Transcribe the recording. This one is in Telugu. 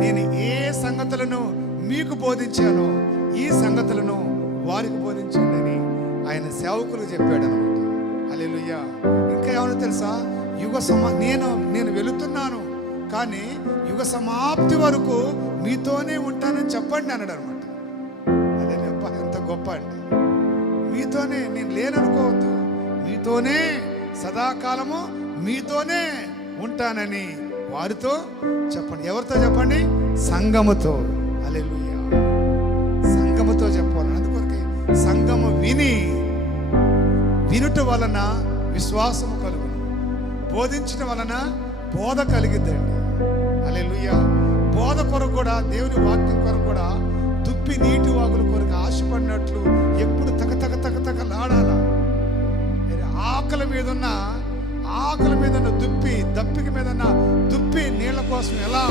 నేను ఏ సంగతులను మీకు బోధించానో ఈ సంగతులను వారికి బోధించండి అని ఆయన సేవకులకు చెప్పాడు అనమాట. హల్లెలూయా. ఇంకా ఏమన్నా తెలుసా, నేను వెళుతున్నాను కానీ యుగ సమాప్తి వరకు మీతోనే ఉంటానని చెప్పండి అన్నాడు అనమాట. అదే ఎంత గొప్ప అండి. మీతోనే, నేను లేననుకోవద్దు, మీతోనే సదాకాలము మీతోనే ఉంటానని వారితో చెప్పండి. ఎవరితో చెప్పండి? సంఘముతో. హల్లెలూయా. సంఘముతో చెప్పాలి. అందుకొరకే సంఘము వినుట వలన విశ్వాసము కలుగును, బోధించడం వలన బోధ కలిగిద్దండి. హల్లెలూయా. బోధ కొరకు కూడా, దేవుని వాక్యం కొరకు కూడా దుప్పి నీటి వాగుల కొరకు ఆశపడినట్లు ఎప్పుడు తగలాడాల. ఆకలి మీద ఉన్న దుప్పి, దప్పిక మీద ఉన్న దుప్పి నీళ్ళ కోసం ఎలా